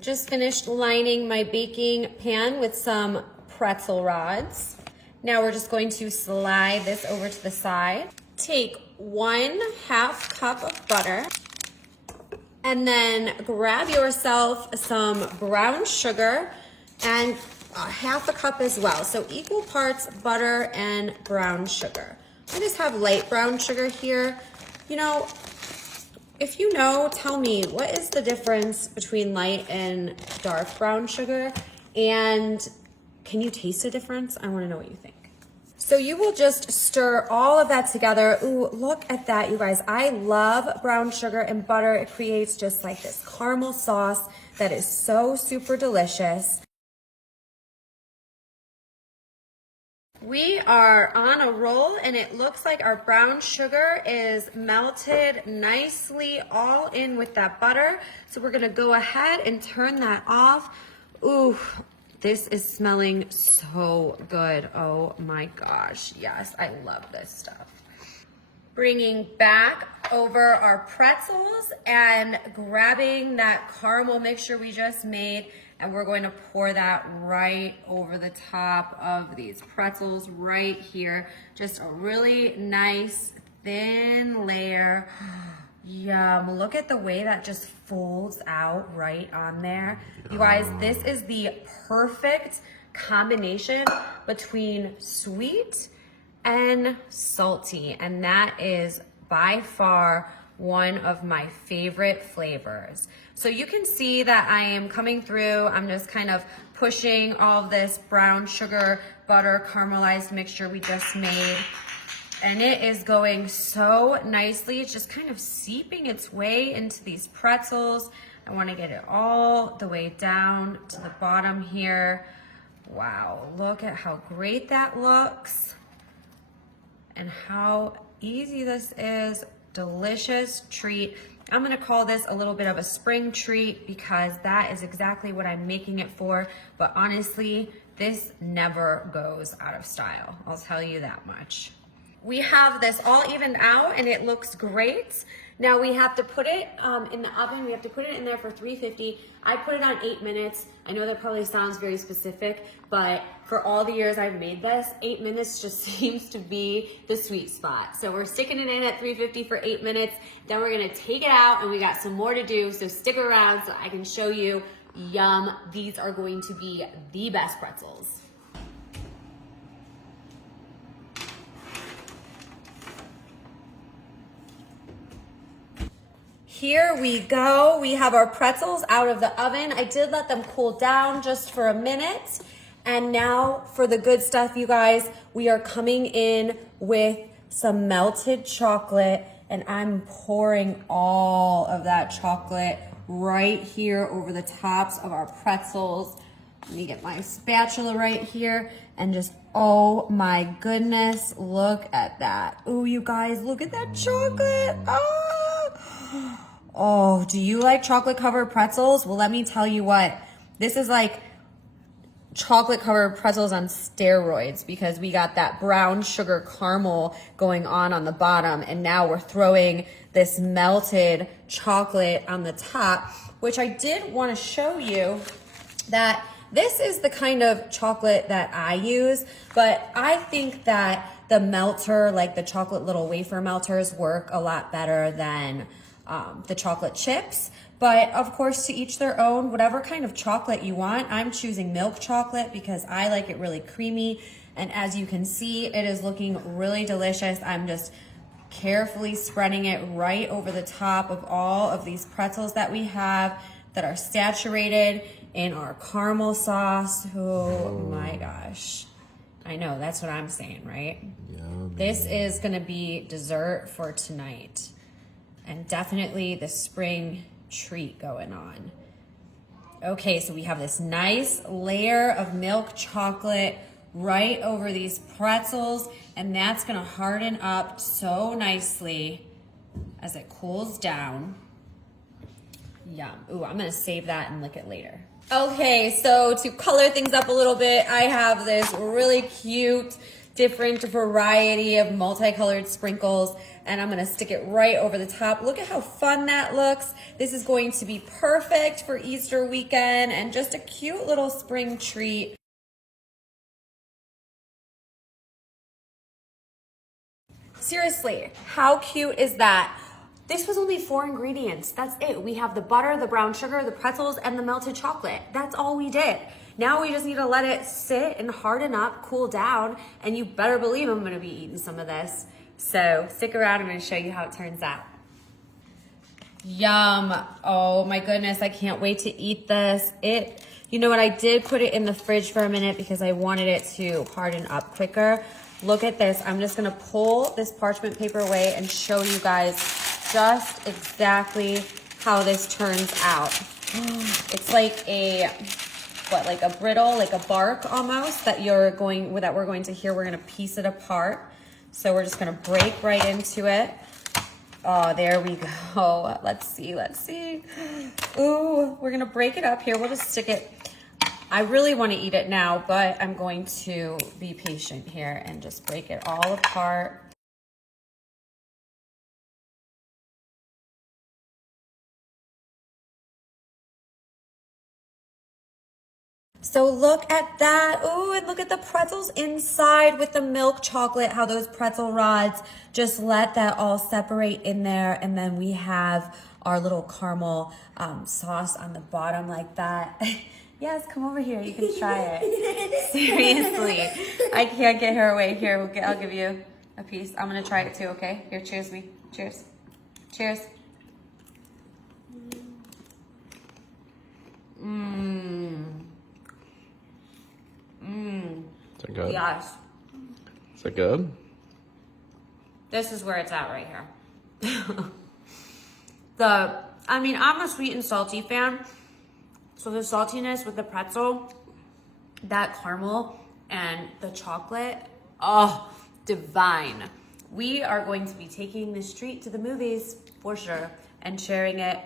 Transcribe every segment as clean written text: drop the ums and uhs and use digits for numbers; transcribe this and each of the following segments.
Just finished lining my baking pan with some pretzel rods. Now we're just going to slide this over to the side. Take 1/2 cup of butter and then grab yourself some brown sugar and 1/2 cup as well. So equal parts butter and brown sugar. I just have light brown sugar here. You know, if you know, tell me, what is the difference between light and dark brown sugar? And can you taste the difference? I wanna know what you think. So you will just stir all of that together. Ooh, look at that, you guys. I love brown sugar and butter. It creates just like this caramel sauce that is so super delicious. We are on a roll and it looks like our brown sugar is melted nicely all in with that butter. So we're gonna go ahead and turn that off. Ooh, this is smelling so good. Oh my gosh, yes, I love this stuff. Bringing back over our pretzels and grabbing that caramel mixture we just made, and we're going to pour that right over the top of these pretzels right here. Just a really nice thin layer. Yum, look at the way that just folds out right on there. You guys, this is the perfect combination between sweet and salty, and that is by far one of my favorite flavors. So you can see that I am coming through, I'm just kind of pushing all of this brown sugar, butter, caramelized mixture we just made, and it is going so nicely. It's just kind of seeping its way into these pretzels. I wanna get it all the way down to the bottom here. Wow, look at how great that looks and how easy this is. Delicious treat. I'm gonna call this a little bit of a spring treat because that is exactly what I'm making it for. But honestly, this never goes out of style. I'll tell you that much. We have this all evened out and it looks great. Now we have to put it in the oven. We have to put it in there for 350. I put it on 8 minutes. I know that probably sounds very specific, but for all the years I've made this, 8 minutes just seems to be the sweet spot. So we're sticking it in at 350 for 8 minutes. Then we're gonna take it out and we got some more to do. So stick around so I can show you. Yum, these are going to be the best pretzels. Here we go. We have our pretzels out of the oven. I did let them cool down just for a minute. And now for the good stuff, you guys, we are coming in with some melted chocolate, and I'm pouring all of that chocolate right here over the tops of our pretzels. Let me get my spatula right here and just, oh my goodness, look at that. Ooh, you guys, look at that chocolate. Oh, do you like chocolate covered pretzels? Well, let me tell you what, this is like chocolate covered pretzels on steroids because we got that brown sugar caramel going on the bottom, and now we're throwing this melted chocolate on the top, which I did want to show you that this is the kind of chocolate that I use, but I think that the melter, like the chocolate little wafer melters, work a lot better than the chocolate chips. But of course, to each their own, whatever kind of chocolate you want. I'm choosing milk chocolate because I like it really creamy. And as you can see, it is looking really delicious. I'm just carefully spreading it right over the top of all of these pretzels that we have that are saturated in our caramel sauce. Oh my gosh. I know, that's what I'm saying, right? Yummy. This is gonna be dessert for tonight. And definitely the spring treat going on. Okay, so we have this nice layer of milk chocolate right over these pretzels, and that's gonna harden up so nicely as it cools down. Yum. Ooh, I'm gonna save that and lick it later. Okay, so to color things up a little bit, I have this really cute different variety of multicolored sprinkles, and I'm gonna stick it right over the top. Look at how fun that looks. This is going to be perfect for Easter weekend and just a cute little spring treat. Seriously, how cute is that? This was only 4 ingredients. That's it. We have the butter, the brown sugar, the pretzels, and the melted chocolate. That's all we did. Now we just need to let it sit and harden up, cool down, and you better believe I'm gonna be eating some of this. So stick around, I'm gonna show you how it turns out. Yum. Oh my goodness, I can't wait to eat this. You know what, I did put it in the fridge for a minute because I wanted it to harden up quicker. Look at this. I'm just gonna pull this parchment paper away and show you guys just exactly how this turns out. It's like like a brittle, like a bark almost that we're going to here. We're gonna piece it apart. So we're just gonna break right into it. Oh, there we go. Let's see. Ooh, we're gonna break it up here. We'll just stick it. I really want to eat it now, but I'm going to be patient here and just break it all apart. So look at that. Ooh, and look at the pretzels inside with the milk chocolate, how those pretzel rods just let that all separate in there. And then we have our little caramel sauce on the bottom like that. Yes, come over here. You can try it. Seriously. I can't get her away. Here, I'll give you a piece. I'm going to try it too, okay? Here, cheers me. Cheers. Cheers. Mmm. Mmm. Is that good? Yes. Is that good? This is where it's at right here. I'm a sweet and salty fan. So the saltiness with the pretzel, that caramel, and the chocolate, oh, divine. We are going to be taking this treat to the movies for sure and sharing it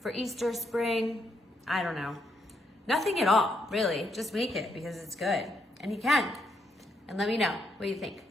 for Easter, spring, I don't know. Nothing at all, really. Just make it because it's good. And you can. And let me know what you think.